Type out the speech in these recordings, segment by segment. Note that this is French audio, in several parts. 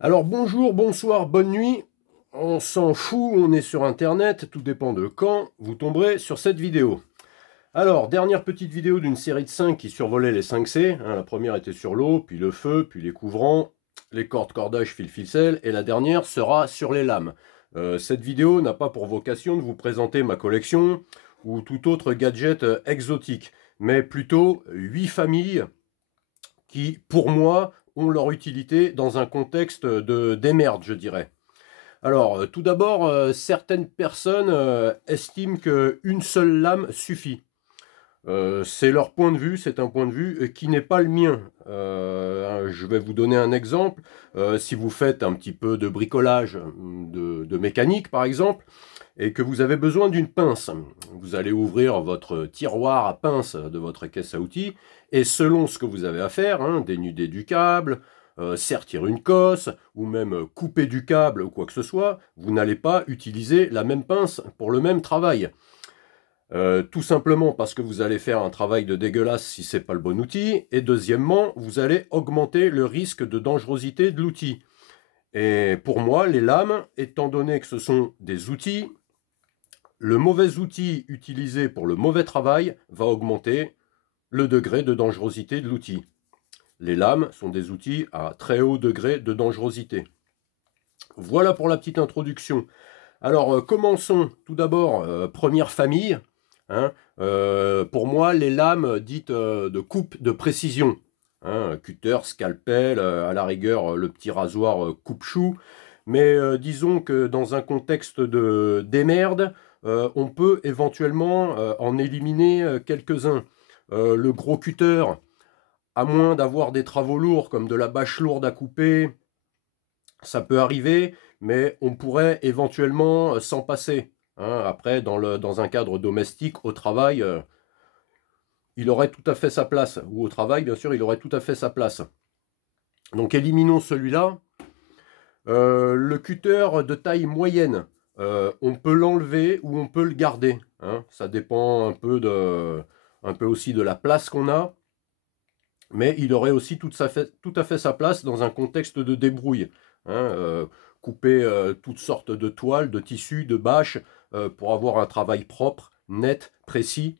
Alors bonjour, bonsoir, bonne nuit. On s'en fout, on est sur internet, tout dépend de quand vous tomberez sur cette vidéo. Alors, dernière petite vidéo d'une série de 5 qui survolait les 5C. La première était sur l'eau, puis le feu, puis les couvrants, les cordes, cordages, fil, ficelle, et la dernière sera sur les lames. Cette vidéo n'a pas pour vocation de vous présenter ma collection ou tout autre gadget exotique, mais plutôt 8 familles qui, pour moi, ont leur utilité dans un contexte de d'émerde, je dirais. Alors, tout d'abord, certaines personnes estiment qu'une seule lame suffit. C'est leur point de vue, c'est un point de vue qui n'est pas le mien. Je vais vous donner un exemple. Si vous faites un petit peu de bricolage, de mécanique par exemple, et que vous avez besoin d'une pince, vous allez ouvrir votre tiroir à pince de votre caisse à outils, et selon ce que vous avez à faire, dénuder du câble, sertir une cosse, ou même couper du câble ou quoi que ce soit, vous n'allez pas utiliser la même pince pour le même travail. Tout simplement parce que vous allez faire un travail de dégueulasse si c'est pas le bon outil, et deuxièmement, vous allez augmenter le risque de dangerosité de l'outil. Et pour moi, les lames, étant donné que ce sont des outils, le mauvais outil utilisé pour le mauvais travail va augmenter le degré de dangerosité de l'outil. Les lames sont des outils à très haut degré de dangerosité. Voilà pour la petite introduction. Alors, commençons tout d'abord, première famille. Pour moi, les lames dites de coupe de précision. Cutter, scalpel, à la rigueur, le petit rasoir coupe-chou. Mais disons que dans un contexte de démerde, on peut éventuellement en éliminer quelques-uns. Le gros cutter, à moins d'avoir des travaux lourds comme de la bâche lourde à couper, ça peut arriver, mais on pourrait éventuellement s'en passer. Après, dans un cadre domestique, au travail, il aurait tout à fait sa place. Ou au travail, bien sûr, il aurait tout à fait sa place. Donc éliminons celui-là. Le cutter de taille moyenne, on peut l'enlever ou on peut le garder. Ça dépend un peu aussi de la place qu'on a. Mais il aurait aussi tout à fait sa place dans un contexte de débrouille. Couper toutes sortes de toiles, de tissus, de bâches, pour avoir un travail propre, net, précis,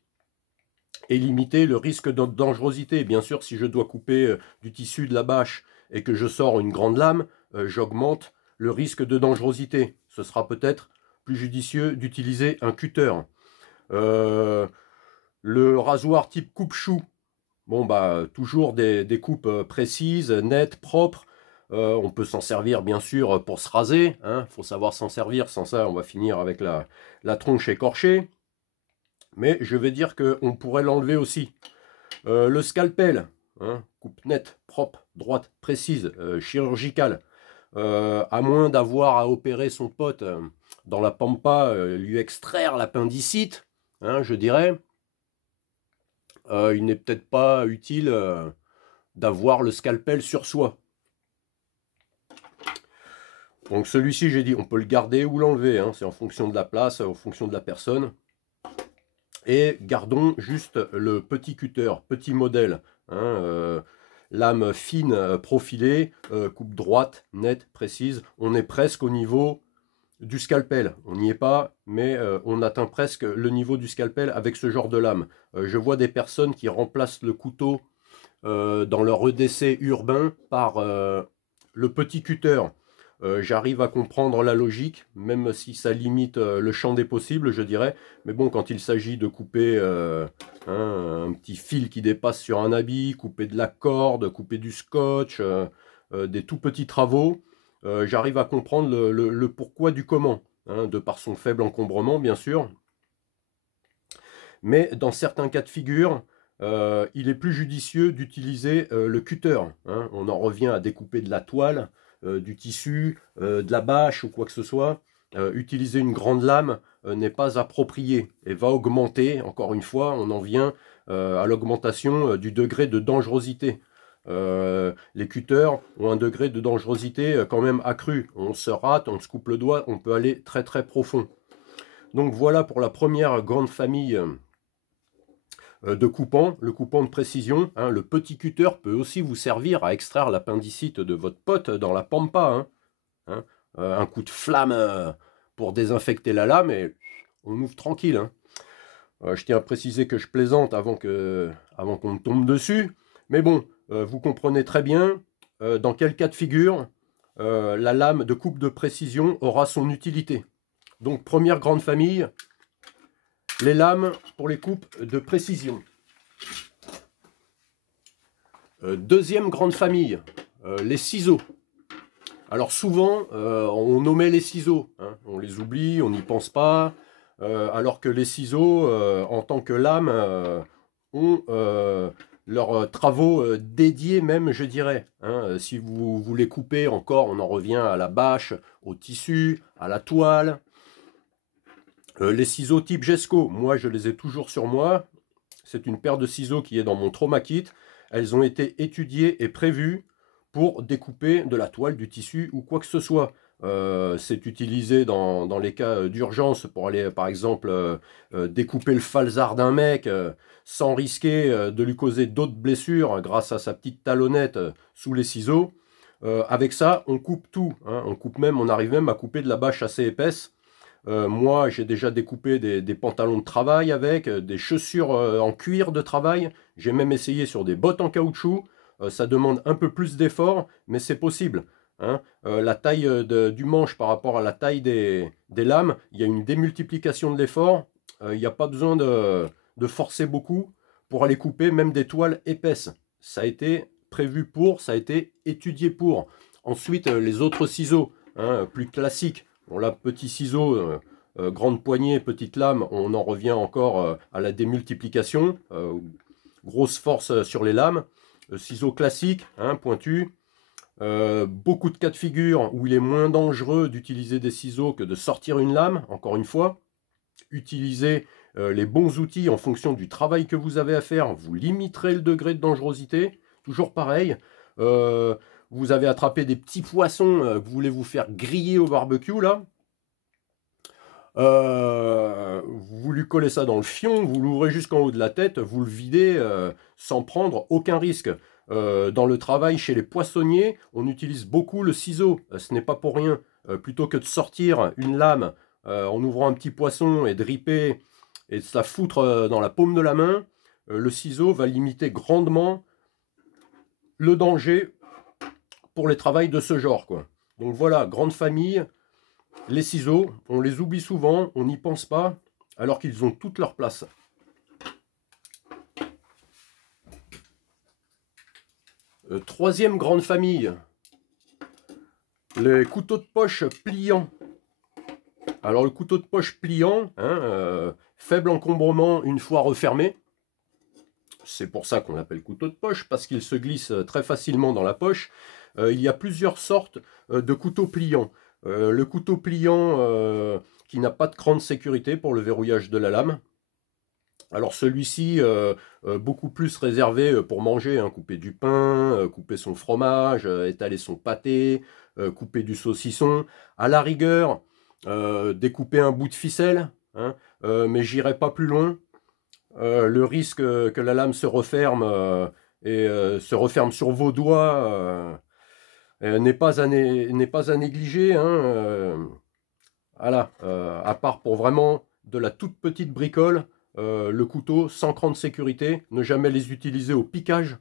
et limiter le risque de dangerosité. Bien sûr, si je dois couper du tissu de la bâche et que je sors une grande lame, j'augmente le risque de dangerosité. Ce sera peut-être plus judicieux d'utiliser un cutter. Le rasoir type coupe-chou, bon bah toujours des coupes précises, nettes, propres. On peut s'en servir bien sûr pour se raser. Faut savoir s'en servir, sans ça on va finir avec la tronche écorchée. Mais je vais dire qu'on pourrait l'enlever aussi. Le scalpel, coupe nette, propre, droite, précise, chirurgicale. À moins d'avoir à opérer son pote dans la pampa, lui extraire l'appendicite, je dirais. Il n'est peut-être pas utile d'avoir le scalpel sur soi. Donc celui-ci, j'ai dit, on peut le garder ou l'enlever. C'est en fonction de la place, en fonction de la personne. Et gardons juste le petit cutter, petit modèle. Lame fine, profilée, coupe droite, nette, précise. On est presque au niveau du scalpel. On n'y est pas, mais on atteint presque le niveau du scalpel avec ce genre de lame. Je vois des personnes qui remplacent le couteau dans leur EDC urbain par le petit cutter. J'arrive à comprendre la logique, même si ça limite le champ des possibles, je dirais. Mais bon, quand il s'agit de couper un petit fil qui dépasse sur un habit, couper de la corde, couper du scotch, des tout petits travaux, j'arrive à comprendre le pourquoi du comment, de par son faible encombrement, bien sûr. Mais dans certains cas de figure, il est plus judicieux d'utiliser le cutter. On en revient à découper de la toile, du tissu, de la bâche ou quoi que ce soit. Utiliser une grande lame n'est pas approprié et va augmenter, encore une fois, on en vient à l'augmentation du degré de dangerosité. Les cutters ont un degré de dangerosité quand même accru. On se rate, on se coupe le doigt, on peut aller très très profond. Donc voilà pour la première grande famille de coupant, le coupant de précision. Hein. Le petit cutter peut aussi vous servir à extraire l'appendicite de votre pote dans la pampa. Hein. Un coup de flamme pour désinfecter la lame et on ouvre tranquille. Hein. Je tiens à préciser que je plaisante avant qu'on me tombe dessus. Mais bon, vous comprenez très bien dans quel cas de figure la lame de coupe de précision aura son utilité. Donc première grande famille, les lames pour les coupes de précision. Deuxième grande famille, les ciseaux. Alors souvent, on omet les ciseaux, hein. On les oublie, on n'y pense pas, alors que les ciseaux, en tant que lame, ont leurs travaux dédiés même, je dirais. Hein. Si vous voulez couper encore, on en revient à la bâche, au tissu, à la toile. Les ciseaux type Jesco, moi je les ai toujours sur moi. C'est une paire de ciseaux qui est dans mon trauma kit. Elles ont été étudiées et prévues pour découper de la toile, du tissu ou quoi que ce soit. C'est utilisé dans les cas d'urgence pour aller par exemple découper le falzar d'un mec sans risquer de lui causer d'autres blessures grâce à sa petite talonnette sous les ciseaux. Avec ça on coupe tout, hein. On arrive même à couper de la bâche assez épaisse. Moi j'ai déjà découpé des pantalons de travail avec, des chaussures en cuir de travail. J'ai même essayé sur des bottes en caoutchouc. Ça demande un peu plus d'effort, mais c'est possible. Hein. La taille du manche par rapport à la taille des lames, il y a une démultiplication de l'effort. Il n'y a pas besoin de forcer beaucoup pour aller couper même des toiles épaisses. Ça a été prévu pour, ça a été étudié pour. Ensuite, les autres ciseaux, hein, plus classiques. Bon là, petit ciseau, grande poignée, petite lame, on en revient encore à la démultiplication. Grosse force sur les lames. Ciseaux classiques, hein, pointus. Beaucoup de cas de figure où il est moins dangereux d'utiliser des ciseaux que de sortir une lame, encore une fois. Utilisez les bons outils en fonction du travail que vous avez à faire. Vous limiterez le degré de dangerosité. Toujours pareil. Vous avez attrapé des petits poissons que vous voulez vous faire griller au barbecue, là. Vous lui collez ça dans le fion, vous l'ouvrez jusqu'en haut de la tête, vous le videz sans prendre aucun risque. Dans le travail chez les poissonniers, on utilise beaucoup le ciseau. Ce n'est pas pour rien. Plutôt que de sortir une lame en ouvrant un petit poisson et de ripper et de se la foutre dans la paume de la main, le ciseau va limiter grandement le danger pour les travails de ce genre, quoi. Donc voilà, grande famille. Les ciseaux, on les oublie souvent, on n'y pense pas, alors qu'ils ont toute leur place. Troisième grande famille, les couteaux de poche pliants. Alors le couteau de poche pliant, hein, faible encombrement une fois refermé. C'est pour ça qu'on l'appelle couteau de poche, parce qu'il se glisse très facilement dans la poche. Il y a plusieurs sortes de couteaux pliants. Le couteau pliant qui n'a pas de cran de sécurité pour le verrouillage de la lame. Alors celui-ci, beaucoup plus réservé pour manger, hein, couper du pain, couper son fromage, étaler son pâté, couper du saucisson. À la rigueur, découper un bout de ficelle, hein, mais j'irai pas plus loin. Le risque que la lame se referme et se referme sur vos doigts n'est pas à négliger. Hein, voilà, à part pour vraiment de la toute petite bricole, le couteau sans cran de sécurité, ne jamais les utiliser au piquage.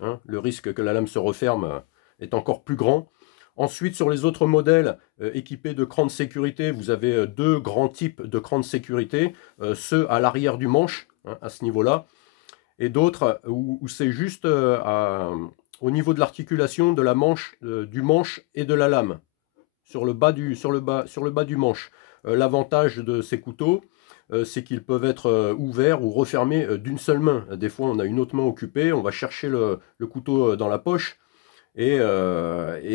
Hein, le risque que la lame se referme est encore plus grand. Ensuite, sur les autres modèles équipés de crans de sécurité, vous avez deux grands types de crans de sécurité. Ceux à l'arrière du manche, hein, à ce niveau-là, et d'autres où c'est juste au niveau de l'articulation de la manche, du manche et de la lame, sur le bas du manche. L'avantage de ces couteaux, c'est qu'ils peuvent être ouverts ou refermés d'une seule main. Des fois, on a une autre main occupée, on va chercher le couteau dans la poche, et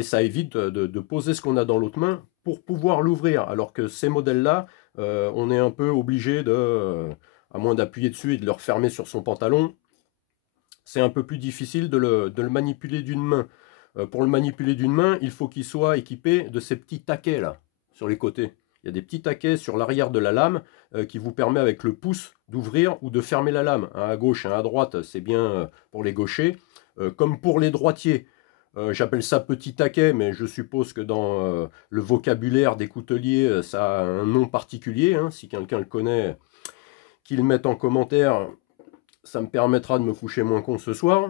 ça évite de poser ce qu'on a dans l'autre main pour pouvoir l'ouvrir. Alors que ces modèles-là, on est un peu obligé à moins d'appuyer dessus et de le refermer sur son pantalon, c'est un peu plus difficile de le manipuler d'une main. Pour le manipuler d'une main, il faut qu'il soit équipé de ces petits taquets là, sur les côtés. Il y a des petits taquets sur l'arrière de la lame qui vous permet avec le pouce d'ouvrir ou de fermer la lame. Un à gauche, un à droite, c'est bien pour les gauchers. Comme pour les droitiers, j'appelle ça petit taquet, mais je suppose que dans le vocabulaire des couteliers, ça a un nom particulier. Hein. Si quelqu'un le connaît, qu'il le mette en commentaire, ça me permettra de me coucher moins con ce soir.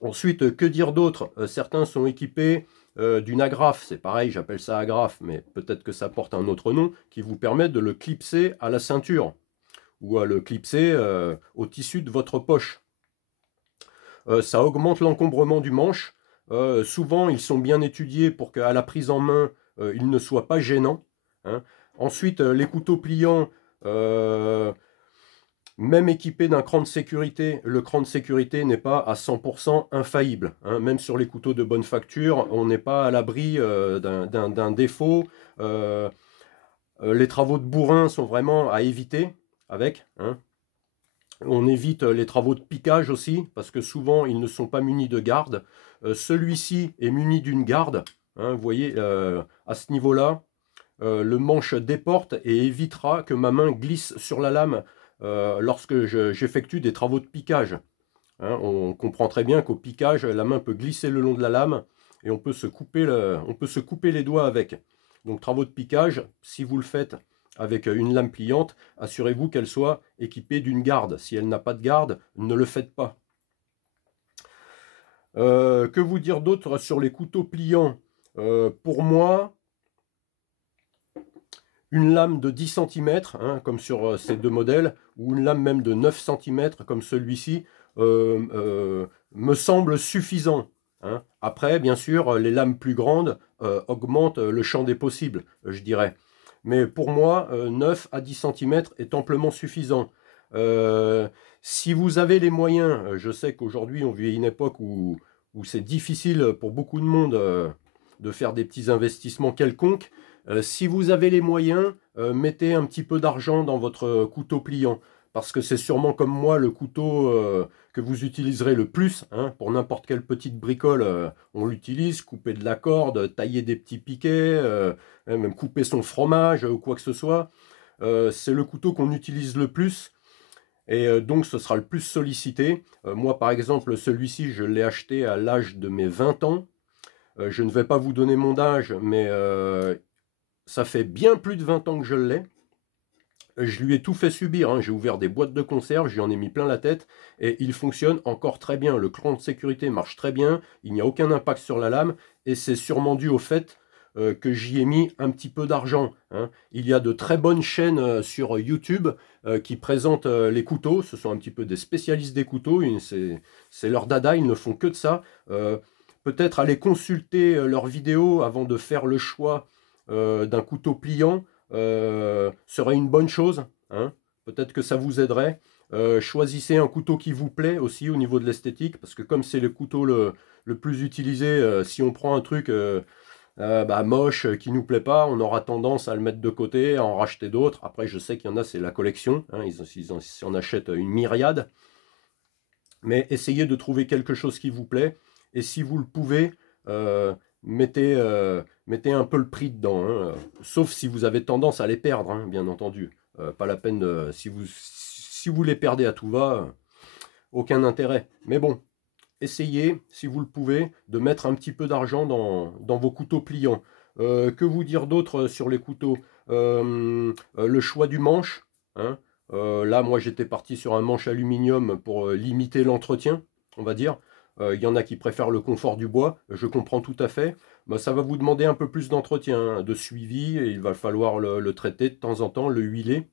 Ensuite, que dire d'autre? Certains sont équipés d'une agrafe, c'est pareil, j'appelle ça agrafe, mais peut-être que ça porte un autre nom, qui vous permet de le clipser à la ceinture, ou à le clipser au tissu de votre poche. Ça augmente l'encombrement du manche. Souvent, ils sont bien étudiés pour qu'à la prise en main, ils ne soient pas gênants. Hein. Ensuite, les couteaux pliants, même équipé d'un cran de sécurité, le cran de sécurité n'est pas à 100% infaillible. Hein. Même sur les couteaux de bonne facture, on n'est pas à l'abri d'un défaut. Les travaux de bourrin sont vraiment à éviter avec. Hein. On évite les travaux de piquage aussi, parce que souvent ils ne sont pas munis de garde. Celui-ci est muni d'une garde. Hein, vous voyez, à ce niveau-là, le manche déporte et évitera que ma main glisse sur la lame lorsque j'effectue des travaux de piquage. Hein, on comprend très bien qu'au piquage, la main peut glisser le long de la lame et on peut se couper les doigts avec. Donc travaux de piquage, si vous le faites avec une lame pliante, assurez-vous qu'elle soit équipée d'une garde. Si elle n'a pas de garde, ne le faites pas. Que vous dire d'autre sur les couteaux pliants? Pour moi, une lame de 10 cm, hein, comme sur ces deux modèles, ou une lame même de 9 cm, comme celui-ci, me semble suffisant. Hein. Après, bien sûr, les lames plus grandes augmentent le champ des possibles, je dirais. Mais pour moi, 9 à 10 cm est amplement suffisant. Si vous avez les moyens, je sais qu'aujourd'hui, on vit à une époque où c'est difficile pour beaucoup de monde de faire des petits investissements quelconques. Si vous avez les moyens, mettez un petit peu d'argent dans votre couteau pliant. Parce que c'est sûrement comme moi le couteau que vous utiliserez le plus. Hein, pour n'importe quelle petite bricole, on l'utilise. Couper de la corde, tailler des petits piquets, même couper son fromage ou quoi que ce soit. C'est le couteau qu'on utilise le plus. Et donc ce sera le plus sollicité. Moi par exemple, celui-ci, je l'ai acheté à l'âge de mes 20 ans. Je ne vais pas vous donner mon âge, mais ça fait bien plus de 20 ans que je l'ai. Je lui ai tout fait subir, hein. J'ai ouvert des boîtes de conserve, je lui en ai mis plein la tête et il fonctionne encore très bien. Le cran de sécurité marche très bien, il n'y a aucun impact sur la lame et c'est sûrement dû au fait que j'y ai mis un petit peu d'argent. Hein. Il y a de très bonnes chaînes sur YouTube qui présentent les couteaux. Ce sont un petit peu des spécialistes des couteaux, c'est leur dada, ils ne font que de ça. Peut-être aller consulter leurs vidéos avant de faire le choix d'un couteau pliant serait une bonne chose. Hein. Peut-être que ça vous aiderait. Choisissez un couteau qui vous plaît aussi au niveau de l'esthétique, parce que comme c'est le couteau le plus utilisé, si on prend un truc moche qui nous plaît pas, on aura tendance à le mettre de côté, à en racheter d'autres. Après, je sais qu'il y en a, c'est la collection. Hein, ils en achètent une myriade. Mais essayez de trouver quelque chose qui vous plaît. Et si vous le pouvez, mettez un peu le prix dedans, hein, sauf si vous avez tendance à les perdre, hein, bien entendu. Pas la peine, si vous les perdez à tout va, aucun intérêt. Mais bon, essayez, si vous le pouvez, de mettre un petit peu d'argent dans vos couteaux pliants. Que vous dire d'autre sur les couteaux? Le choix du manche. Hein, là, moi, j'étais parti sur un manche aluminium pour limiter l'entretien, on va dire. Il y en a qui préfèrent le confort du bois, je comprends tout à fait. Bah, ça va vous demander un peu plus d'entretien, hein, de suivi, et il va falloir le traiter de temps en temps, le huiler.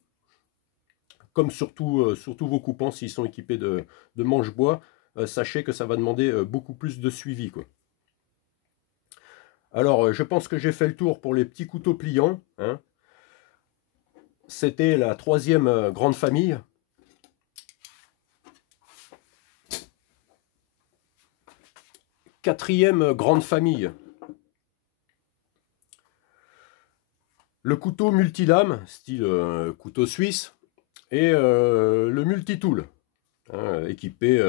Comme surtout vos coupants, s'ils sont équipés de manches bois, sachez que ça va demander beaucoup plus de suivi, quoi. Alors, je pense que j'ai fait le tour pour les petits couteaux pliants. Hein. C'était la troisième grande famille. Quatrième grande famille. Le couteau multilame, style couteau suisse, et le multitool, hein, équipé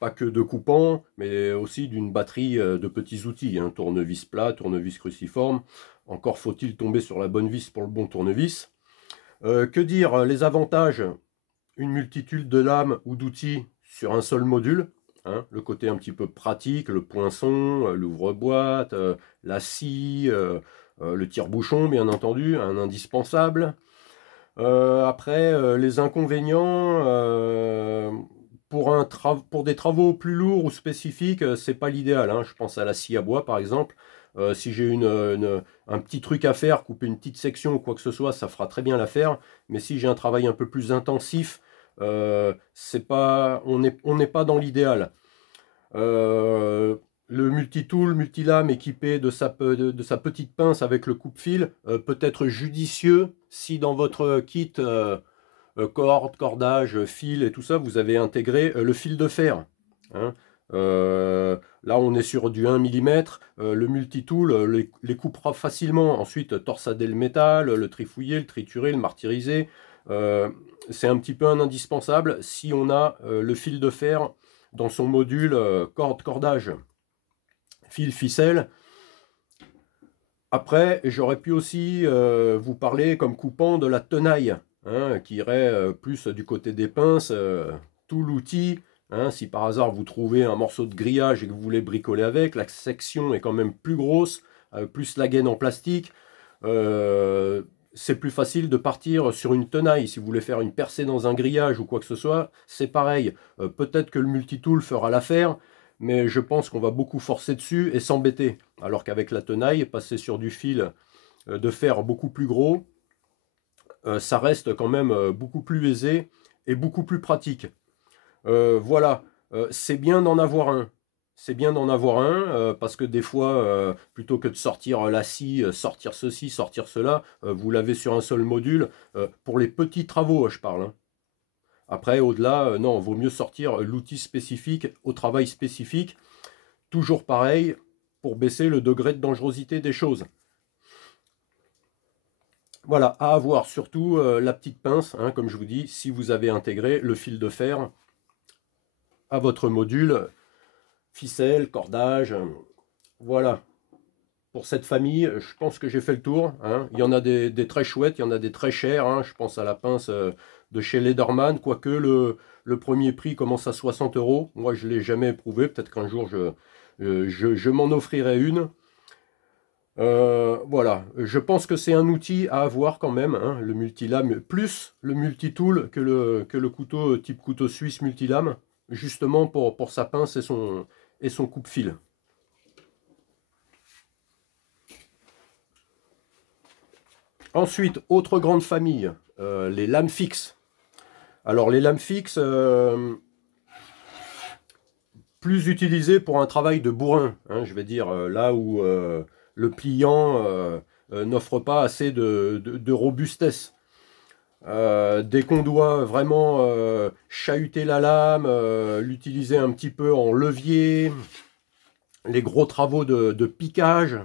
pas que de coupants, mais aussi d'une batterie de petits outils, hein, tournevis plat, tournevis cruciforme. Encore faut-il tomber sur la bonne vis pour le bon tournevis. Que dire, les avantages? Une multitude de lames ou d'outils sur un seul module. Hein, le côté un petit peu pratique, le poinçon, l'ouvre-boîte, la scie, le tire-bouchon, bien entendu, un indispensable. Après, les inconvénients, pour des travaux plus lourds ou spécifiques, c'est pas l'idéal. Hein. Je pense à la scie à bois, par exemple. Si j'ai un petit truc à faire, couper une petite section ou quoi que ce soit, ça fera très bien l'affaire. Mais si j'ai un travail un peu plus intensif, on n'est pas dans l'idéal. Le multitool, multilame équipé de sa petite pince avec le coupe-fil peut être judicieux si dans votre kit corde, cordage, fil et tout ça, vous avez intégré le fil de fer. Hein. Là, on est sur du 1 mm. Le multitool les coupera facilement. Ensuite, torsader le métal, le trifouiller, le triturer, le martyriser. C'est un petit peu un indispensable si on a le fil de fer dans son module corde, cordage, fil, ficelle. Après, j'aurais pu aussi vous parler comme coupant de la tenaille, hein, qui irait plus du côté des pinces, tout l'outil. Hein, si par hasard vous trouvez un morceau de grillage et que vous voulez bricoler avec, la section est quand même plus grosse, plus la gaine en plastique. C'est plus facile de partir sur une tenaille. Si vous voulez faire une percée dans un grillage ou quoi que ce soit, c'est pareil. Peut-être que le multitool fera l'affaire, mais je pense qu'on va beaucoup forcer dessus et s'embêter. Alors qu'avec la tenaille, passer sur du fil de fer beaucoup plus gros, ça reste quand même beaucoup plus aisé et beaucoup plus pratique. Voilà, c'est bien d'en avoir un. C'est bien d'en avoir un, parce que des fois, plutôt que de sortir la scie, sortir ceci, sortir cela, vous l'avez sur un seul module. Pour les petits travaux, je parle. Hein. Après, au-delà, non, vaut mieux sortir l'outil spécifique au travail spécifique. Toujours pareil, pour baisser le degré de dangerosité des choses. Voilà, à avoir surtout la petite pince, hein, comme je vous dis, si vous avez intégré le fil de fer à votre module, ficelle, cordage, voilà. Pour cette famille, je pense que j'ai fait le tour. Hein. Il y en a des très chouettes, il y en a des très chers. Hein. Je pense à la pince de chez Lederman, quoique le premier prix commence à 60 €. Moi, je ne l'ai jamais éprouvé. Peut-être qu'un jour, je m'en offrirai une. Voilà, je pense que c'est un outil à avoir quand même, hein, le multilame, plus le multitool que le couteau type couteau suisse multilame, justement pour sa pince et son coupe-fil. Ensuite, autre grande famille, les lames fixes. Alors les lames fixes, plus utilisées pour un travail de bourrin, hein, je vais dire, là où le pliant n'offre pas assez de robustesse. Dès qu'on doit vraiment chahuter la lame, l'utiliser un petit peu en levier, les gros travaux de piquage,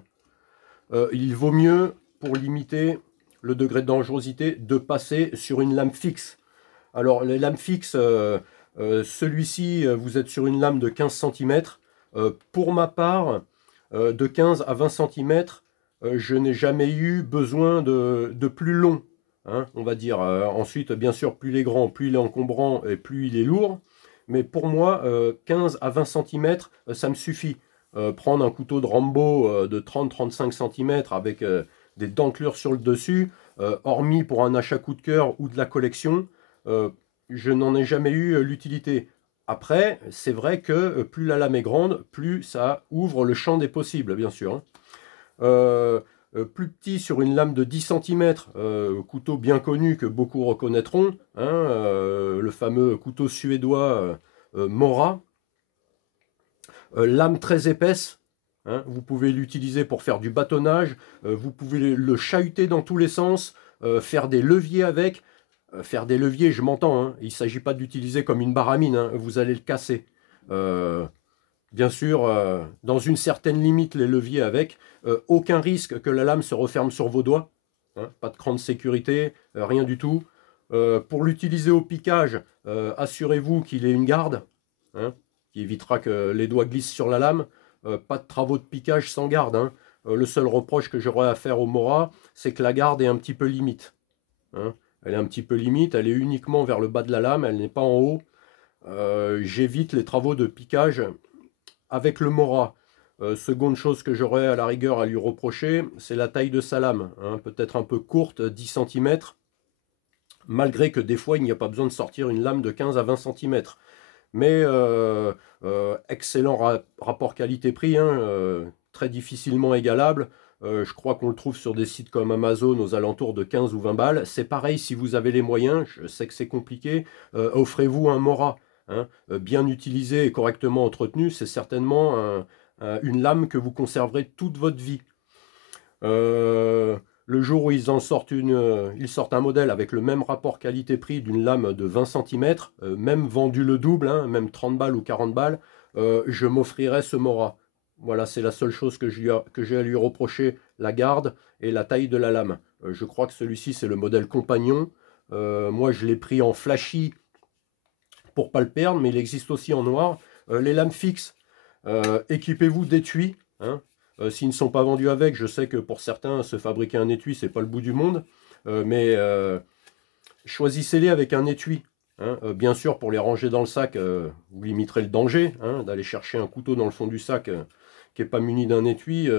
il vaut mieux, pour limiter le degré de dangerosité, de passer sur une lame fixe. Alors les lames fixes, celui-ci, vous êtes sur une lame de 15 cm. Pour ma part, de 15 à 20 cm, je n'ai jamais eu besoin de plus long. Hein, on va dire. Ensuite, bien sûr, plus il est grand, plus il est encombrant et plus il est lourd. Mais pour moi, 15 à 20 cm, ça me suffit. Prendre un couteau de Rambo de 30-35 cm avec des dentelures sur le dessus, hormis pour un achat coup de cœur ou de la collection, je n'en ai jamais eu l'utilité. Après, c'est vrai que plus la lame est grande, plus ça ouvre le champ des possibles, bien sûr. Hein. Plus petit sur une lame de 10 cm, couteau bien connu que beaucoup reconnaîtront, hein, le fameux couteau suédois Mora. Lame très épaisse, hein, vous pouvez l'utiliser pour faire du bâtonnage, vous pouvez le chahuter dans tous les sens, faire des leviers avec. Faire des leviers, je m'entends, hein, il ne s'agit pas d'utiliser comme une baramine, hein, vous allez le casser. Bien sûr, dans une certaine limite, les leviers avec. Aucun risque que la lame se referme sur vos doigts. Hein, pas de cran de sécurité, rien du tout. Pour l'utiliser au piquage, assurez-vous qu'il ait une garde. Hein, qui évitera que les doigts glissent sur la lame. Pas de travaux de piquage sans garde, hein. Le seul reproche que j'aurais à faire au Mora, c'est que la garde est un petit peu limite, hein. Elle est un petit peu limite, elle est uniquement vers le bas de la lame, elle n'est pas en haut. J'évite les travaux de piquage avec le Mora. Seconde chose que j'aurais à la rigueur à lui reprocher, c'est la taille de sa lame, hein, peut-être un peu courte, 10 cm, malgré que des fois il n'y a pas besoin de sortir une lame de 15 à 20 cm. Mais excellent rapport qualité-prix, hein, très difficilement égalable. Je crois qu'on le trouve sur des sites comme Amazon aux alentours de 15 ou 20 balles. C'est pareil si vous avez les moyens, je sais que c'est compliqué, offrez-vous un Mora, hein, bien utilisé et correctement entretenu, c'est certainement une lame que vous conserverez toute votre vie. Le jour où ils sortent un modèle avec le même rapport qualité-prix d'une lame de 20 cm, même vendu le double, hein, même 30 balles ou 40 balles, je m'offrirai ce Mora. Voilà, c'est la seule chose que j'ai à lui reprocher, la garde et la taille de la lame. Je crois que celui-ci, c'est le modèle compagnon. Moi, je l'ai pris en flashy pour pas le perdre, mais il existe aussi en noir. Les lames fixes, équipez-vous d'étuis, hein. S'ils ne sont pas vendus avec, je sais que pour certains, se fabriquer un étui, c'est pas le bout du monde. Mais choisissez-les avec un étui, hein. Bien sûr, pour les ranger dans le sac, vous limiterez le danger, hein, d'aller chercher un couteau dans le fond du sac qui n'est pas muni d'un étui.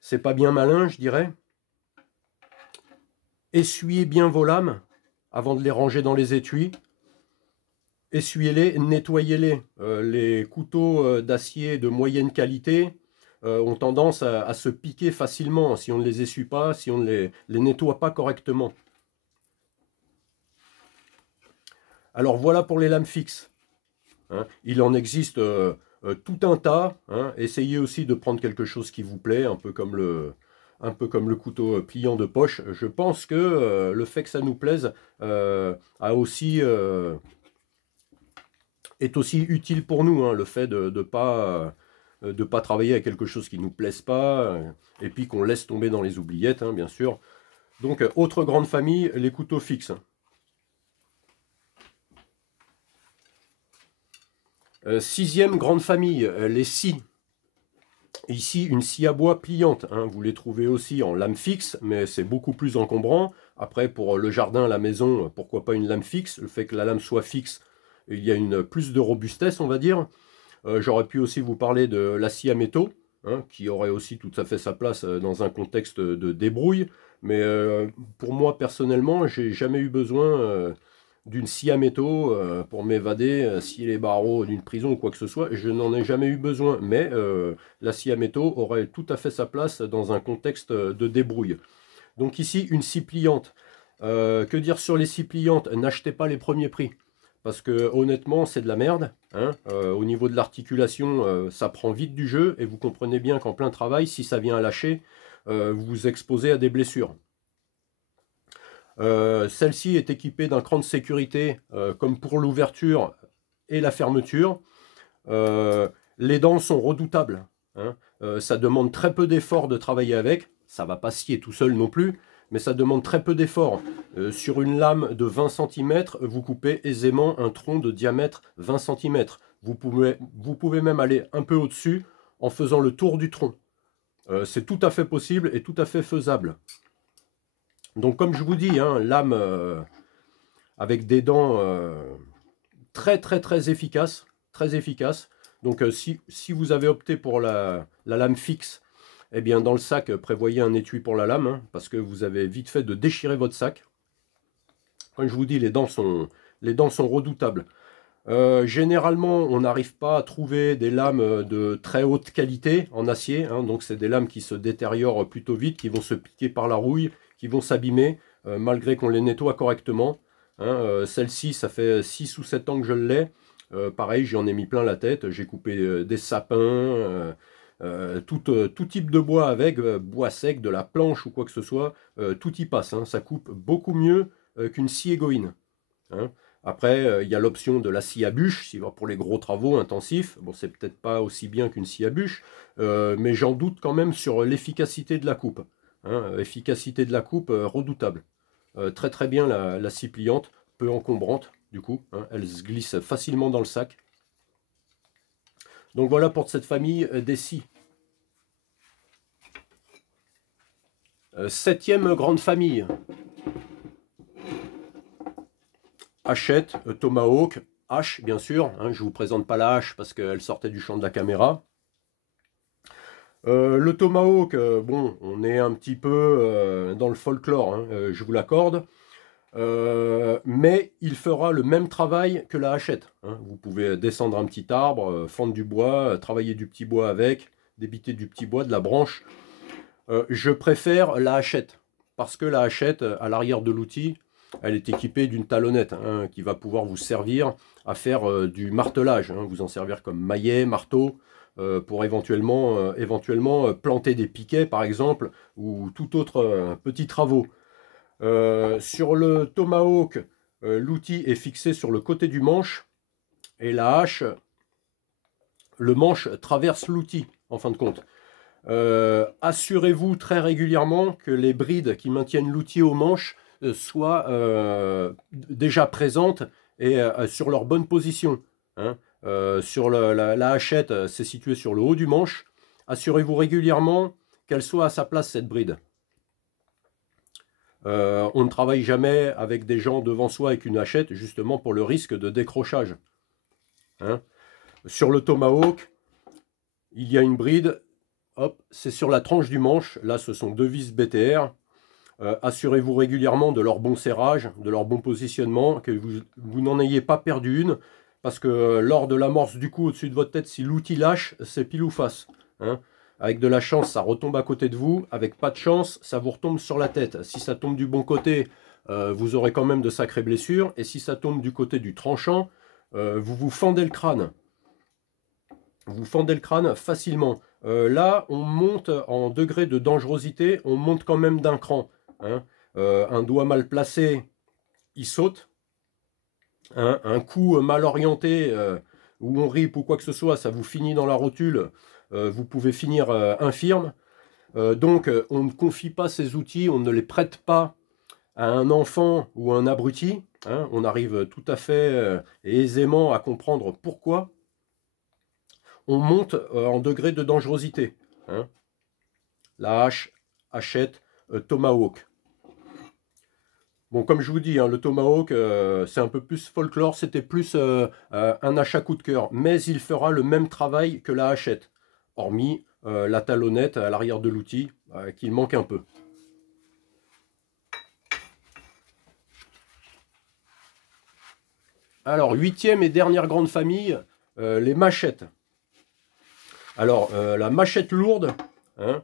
C'est pas bien malin, je dirais. Essuyez bien vos lames avant de les ranger dans les étuis. Essuyez-les, nettoyez-les. Les couteaux d'acier de moyenne qualité ont tendance à se piquer facilement si on ne les essuie pas, si on ne les nettoie pas correctement. Alors voilà pour les lames fixes, hein. Il en existe tout un tas, hein. Essayez aussi de prendre quelque chose qui vous plaît, un peu comme le couteau pliant de poche. Je pense que le fait que ça nous plaise est aussi utile pour nous, hein, le fait de ne pas travailler à quelque chose qui ne nous plaise pas, et puis qu'on laisse tomber dans les oubliettes, hein, bien sûr. Donc, autre grande famille, les couteaux fixes. Sixième grande famille, les scies. Ici, une scie à bois pliante, hein. Vous les trouvez aussi en lame fixe, mais c'est beaucoup plus encombrant. Après, pour le jardin, la maison, pourquoi pas une lame fixe. Le fait que la lame soit fixe, il y a plus de robustesse, on va dire. J'aurais pu aussi vous parler de la scie à métaux, hein, qui aurait aussi tout à fait sa place dans un contexte de débrouille. Mais pour moi, personnellement, j'ai jamais eu besoin d'une scie à métaux pour m'évader, scier les barreaux d'une prison ou quoi que ce soit. Je n'en ai jamais eu besoin, mais la scie à métaux aurait tout à fait sa place dans un contexte de débrouille. Donc ici, une scie pliante. Que dire sur les scies pliantes? N'achetez pas les premiers prix, parce que honnêtement, c'est de la merde, hein. Au niveau de l'articulation, ça prend vite du jeu, et vous comprenez bien qu'en plein travail, si ça vient à lâcher, vous vous exposez à des blessures. Celle-ci est équipée d'un cran de sécurité comme pour l'ouverture et la fermeture. Les dents sont redoutables, hein. Ça demande très peu d'effort de travailler avec. Ça ne va pas scier tout seul non plus, mais ça demande très peu d'effort. Sur une lame de 20 cm, vous coupez aisément un tronc de diamètre 20 cm. Vous pouvez même aller un peu au-dessus en faisant le tour du tronc. C'est tout à fait possible et tout à fait faisable. Donc comme je vous dis, hein, lame avec des dents très efficaces. Très efficaces. Donc si vous avez opté pour la lame fixe, eh bien dans le sac, prévoyez un étui pour la lame, hein, parce que vous avez vite fait de déchirer votre sac. Comme je vous dis, les dents sont redoutables. Généralement, on n'arrive pas à trouver des lames de très haute qualité en acier, hein, donc c'est des lames qui se détériorent plutôt vite, qui vont se piquer par la rouille, qui vont s'abîmer, malgré qu'on les nettoie correctement, hein. Celle-ci, ça fait 6 ou 7 ans que je l'ai. Pareil, j'en ai mis plein la tête, j'ai coupé des sapins, tout type de bois avec, bois sec, de la planche ou quoi que ce soit, tout y passe, hein. Ça coupe beaucoup mieux qu'une scie égoïne, hein. Après, il y a l'option de la scie à bûche, pour les gros travaux intensifs. Bon, c'est peut-être pas aussi bien qu'une scie à bûche, mais j'en doute quand même sur l'efficacité de la coupe, hein. Efficacité de la coupe redoutable. Très bien la scie pliante, peu encombrante du coup, hein. Elle se glisse facilement dans le sac. Donc voilà pour cette famille des scies. Septième grande famille. Hachette, tomahawk, hache bien sûr. Hein, je ne vous présente pas la hache parce qu'elle sortait du champ de la caméra. Le tomahawk, bon, on est un petit peu dans le folklore, hein, je vous l'accorde. Mais il fera le même travail que la hachette. Hein. Vous pouvez descendre un petit arbre, fendre du bois, travailler du petit bois avec, débiter du petit bois, de la branche. Je préfère la hachette, parce que la hachette, à l'arrière de l'outil, elle est équipée d'une talonnette hein, qui va pouvoir vous servir à faire du martelage. Hein, vous en servir comme maillet, marteau, pour éventuellement planter des piquets par exemple, ou tout autre petit travaux. Sur le tomahawk, l'outil est fixé sur le côté du manche, et la hache, le manche traverse l'outil en fin de compte. Assurez-vous très régulièrement que les brides qui maintiennent l'outil au manche soient déjà présentes et sur leur bonne position. Hein. Sur la hachette, c'est situé sur le haut du manche. Assurez-vous régulièrement qu'elle soit à sa place, cette bride. On ne travaille jamais avec des gens devant soi avec une hachette, justement pour le risque de décrochage. Hein. Sur le tomahawk, il y a une bride. Hop, c'est sur la tranche du manche. Là, ce sont deux vis BTR. Assurez-vous régulièrement de leur bon serrage, de leur bon positionnement, que vous n'en ayez pas perdu une, parce que lors de l'amorce du coup au-dessus de votre tête, si l'outil lâche, c'est pile ou face. Hein. Avec de la chance, ça retombe à côté de vous. Avec pas de chance, ça vous retombe sur la tête. Si ça tombe du bon côté, vous aurez quand même de sacrées blessures. Et si ça tombe du côté du tranchant, vous vous fendez le crâne. Vous fendez le crâne facilement. Là, on monte en degré de dangerosité, on monte quand même d'un cran. Hein. Un doigt mal placé, il saute. Hein. Un coup mal orienté, ou on rip ou quoi que ce soit, ça vous finit dans la rotule. Vous pouvez finir infirme. Donc, on ne confie pas ces outils, on ne les prête pas à un enfant ou à un abruti. Hein. On arrive tout à fait et aisément à comprendre pourquoi. On monte en degré de dangerosité. Hein. La hache, hachette, tomahawk. Bon, comme je vous dis, hein, le tomahawk, c'est un peu plus folklore, c'était plus un achat coup de cœur. Mais il fera le même travail que la hachette, hormis la talonnette à l'arrière de l'outil, qu'il manque un peu. Alors, huitième et dernière grande famille, les machettes. Alors, la machette lourde, hein,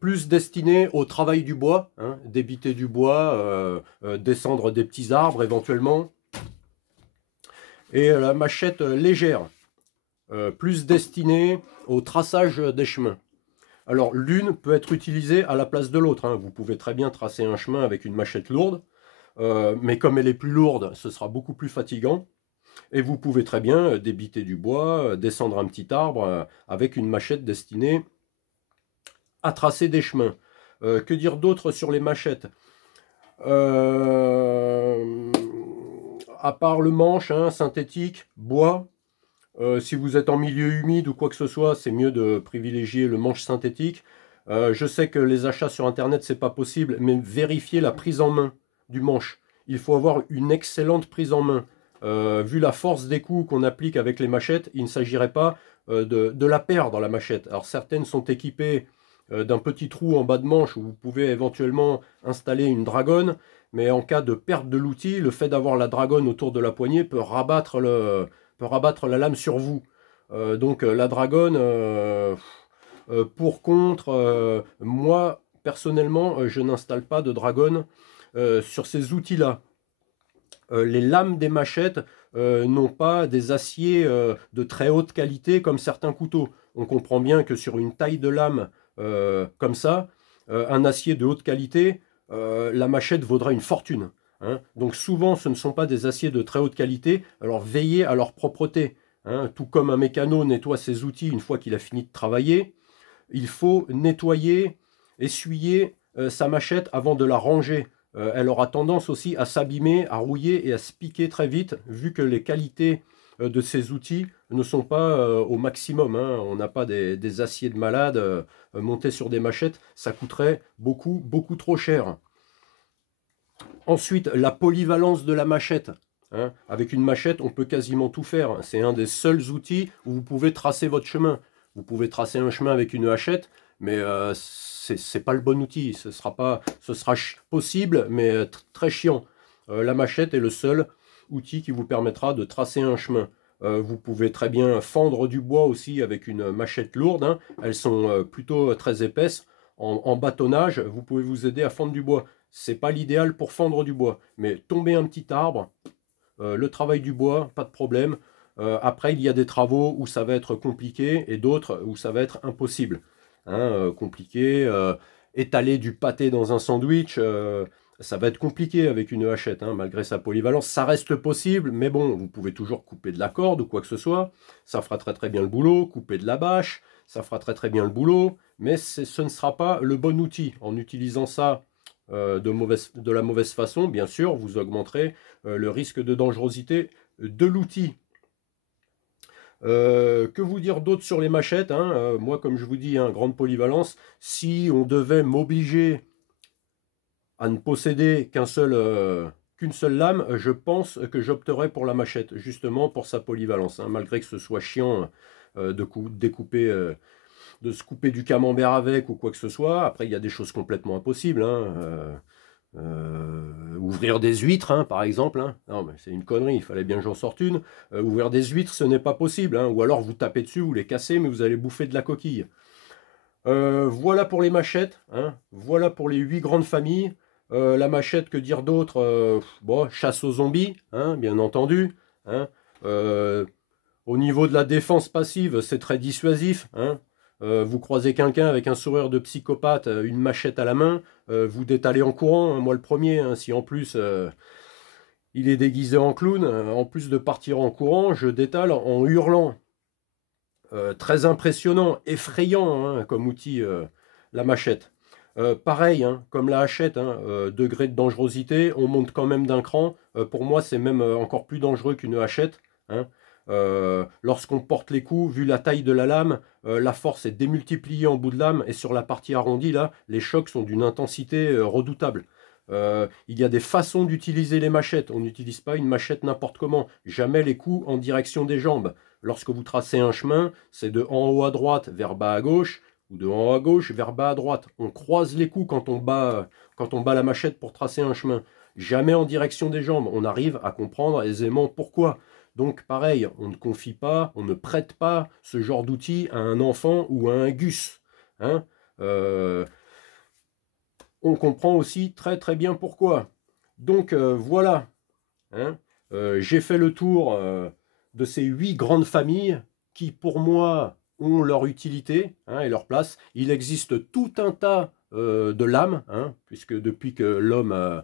plus destinée au travail du bois, hein, débiter du bois, descendre des petits arbres éventuellement. Et la machette légère, plus destinée au traçage des chemins. Alors, l'une peut être utilisée à la place de l'autre. Hein. Vous pouvez très bien tracer un chemin avec une machette lourde, mais comme elle est plus lourde, ce sera beaucoup plus fatigant. Et vous pouvez très bien débiter du bois, descendre un petit arbre avec une machette destinée à tracer des chemins. Que dire d'autre sur les machettes? À part le manche hein, synthétique, bois, si vous êtes en milieu humide ou quoi que ce soit, c'est mieux de privilégier le manche synthétique. Je sais que les achats sur internet c'est pas possible, mais vérifiez la prise en main du manche. Il faut avoir une excellente prise en main. Vu la force des coups qu'on applique avec les machettes, il ne s'agirait pas de la perdre la machette. Alors certaines sont équipées d'un petit trou en bas de manche où vous pouvez éventuellement installer une dragonne, mais en cas de perte de l'outil, le fait d'avoir la dragonne autour de la poignée peut rabattre la lame sur vous. Donc la dragonne, pour contre, moi personnellement, je n'installe pas de dragonne sur ces outils-là. Les lames des machettes n'ont pas des aciers de très haute qualité comme certains couteaux. On comprend bien que sur une taille de lame comme ça, un acier de haute qualité, la machette vaudra une fortune. Hein. Donc souvent ce ne sont pas des aciers de très haute qualité, alors veillez à leur propreté. Hein. Tout comme un mécano nettoie ses outils une fois qu'il a fini de travailler, il faut nettoyer, essuyer sa machette avant de la ranger. Elle aura tendance aussi à s'abîmer, à rouiller et à se piquer très vite, vu que les qualités de ces outils ne sont pas au maximum, hein. On n'a pas des aciers de malade montés sur des machettes, ça coûterait beaucoup, beaucoup trop cher. Ensuite, la polyvalence de la machette. Hein. Avec une machette, on peut quasiment tout faire. C'est un des seuls outils où vous pouvez tracer votre chemin. Vous pouvez tracer un chemin avec une hachette, mais c'est pas le bon outil. Ce sera possible, mais très chiant. La machette est le seul outil qui vous permettra de tracer un chemin. Vous pouvez très bien fendre du bois aussi avec une machette lourde. Hein. Elles sont plutôt très épaisses. En bâtonnage, vous pouvez vous aider à fendre du bois. C'est pas l'idéal pour fendre du bois, mais tomber un petit arbre, le travail du bois, pas de problème. Après, il y a des travaux où ça va être compliqué et d'autres où ça va être impossible. Hein, compliqué, étaler du pâté dans un sandwich, ça va être compliqué avec une hachette, hein, malgré sa polyvalence. Ça reste possible, mais bon, vous pouvez toujours couper de la corde ou quoi que ce soit. Ça fera très très bien le boulot. Couper de la bâche, ça fera très très bien le boulot. Mais ce ne sera pas le bon outil. En utilisant ça de la mauvaise façon, bien sûr, vous augmenterez le risque de dangerosité de l'outil. Que vous dire d'autre sur les machettes, hein, moi, comme je vous dis, hein, grande polyvalence. Si on devait m'obliger à ne posséder qu'une seule lame, je pense que j'opterais pour la machette, justement pour sa polyvalence. Hein, malgré que ce soit chiant de se couper du camembert avec ou quoi que ce soit. Après, il y a des choses complètement impossibles. Hein, ouvrir des huîtres, hein, par exemple. Hein. Non, mais c'est une connerie, il fallait bien que j'en sorte une. Ouvrir des huîtres, ce n'est pas possible. Hein. Ou alors vous tapez dessus, vous les cassez, mais vous allez bouffer de la coquille. Voilà pour les machettes. Hein. Voilà pour les 8 grandes familles. La machette, que dire d'autre, bon, chasse aux zombies, hein, bien entendu. Hein. Au niveau de la défense passive, c'est très dissuasif. Hein. Vous croisez quelqu'un avec un sourire de psychopathe, une machette à la main, vous détalez en courant, hein, moi le premier. Hein, si en plus il est déguisé en clown, en plus de partir en courant, je détale en hurlant. Très impressionnant, effrayant, hein, comme outil, la machette. Pareil, hein, comme la hachette, hein, degré de dangerosité, on monte quand même d'un cran. Pour moi, c'est même encore plus dangereux qu'une hachette. Hein. Lorsqu'on porte les coups, vu la taille de la lame, la force est démultipliée en bout de lame, et sur la partie arrondie, là, les chocs sont d'une intensité redoutable. Il y a des façons d'utiliser les machettes. On n'utilise pas une machette n'importe comment. Jamais les coups en direction des jambes. Lorsque vous tracez un chemin, c'est de en haut à droite vers bas à gauche, ou de en haut à gauche vers bas à droite. On croise les coups quand on bat la machette pour tracer un chemin. Jamais en direction des jambes. On arrive à comprendre aisément pourquoi. Donc pareil, on ne confie pas, on ne prête pas ce genre d'outil à un enfant ou à un gus. Hein. On comprend aussi très très bien pourquoi. Donc voilà. Hein. J'ai fait le tour de ces 8 grandes familles qui, pour moi, ont leur utilité, hein, et leur place. Il existe tout un tas de lames, hein, puisque depuis que l'homme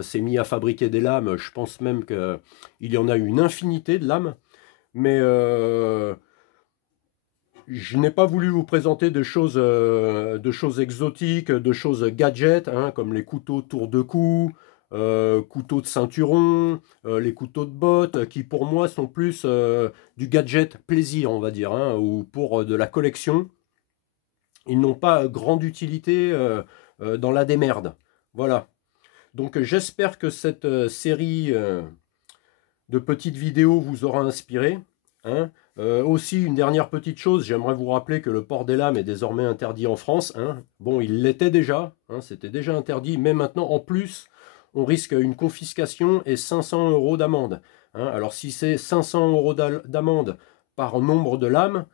s'est mis à fabriquer des lames, je pense même qu'il y en a une infinité de lames. Mais je n'ai pas voulu vous présenter de choses exotiques, de choses gadgets, hein, comme les couteaux tour de cou, couteaux de ceinturon, les couteaux de botte, qui pour moi sont plus du gadget plaisir, on va dire, hein, ou pour de la collection. Ils n'ont pas grande utilité dans la démerde. Voilà. Donc j'espère que cette série de petites vidéos vous aura inspiré. Hein. Aussi, une dernière petite chose, j'aimerais vous rappeler que le port des lames est désormais interdit en France. Hein. Bon, il l'était déjà, hein, c'était déjà interdit, mais maintenant, en plus, on risque une confiscation et 500 € d'amende. Hein. Alors, si c'est 500 € d'amende par nombre de lames,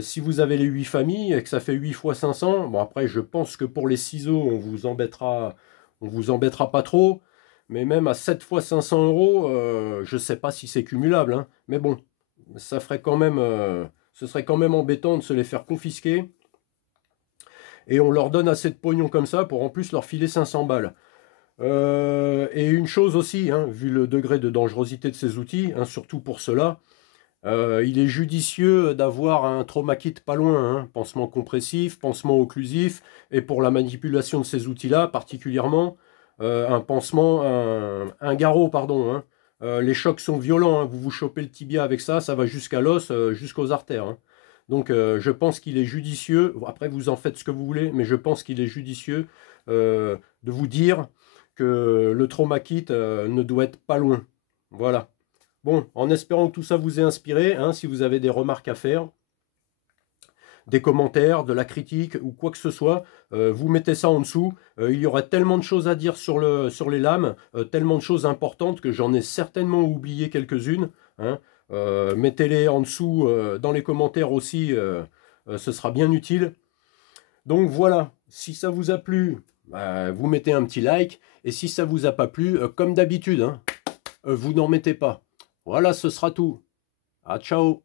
si vous avez les 8 familles et que ça fait 8 fois 500, bon après, je pense que pour les ciseaux, on vous embêtera pas trop. Mais même à 7 fois 500 €, je ne sais pas si c'est cumulable. Hein. Mais bon, ça ferait quand même, ce serait quand même embêtant de se les faire confisquer. Et on leur donne assez de pognon comme ça pour en plus leur filer 500 balles. Et une chose aussi, hein, vu le degré de dangerosité de ces outils, hein, surtout pour cela, il est judicieux d'avoir un trauma kit pas loin, hein, pansement compressif, pansement occlusif, et pour la manipulation de ces outils-là, particulièrement, un pansement, un garrot, pardon, hein, Les chocs sont violents, hein. Vous vous chopez le tibia avec ça, ça va jusqu'à l'os, jusqu'aux artères, hein. Donc je pense qu'il est judicieux, après vous en faites ce que vous voulez, mais je pense qu'il est judicieux de vous dire que le trauma kit ne doit être pas loin. Voilà. Bon, en espérant que tout ça vous ait inspiré, hein, si vous avez des remarques à faire, des commentaires, de la critique ou quoi que ce soit, vous mettez ça en dessous. Il y aurait tellement de choses à dire sur les lames, tellement de choses importantes que j'en ai certainement oublié quelques-unes, hein. Mettez-les en dessous dans les commentaires aussi, ce sera bien utile. Donc voilà, si ça vous a plu, vous mettez un petit like, et si ça vous a pas plu, comme d'habitude, hein, vous n'en mettez pas. Voilà, ce sera tout. Ah, ciao!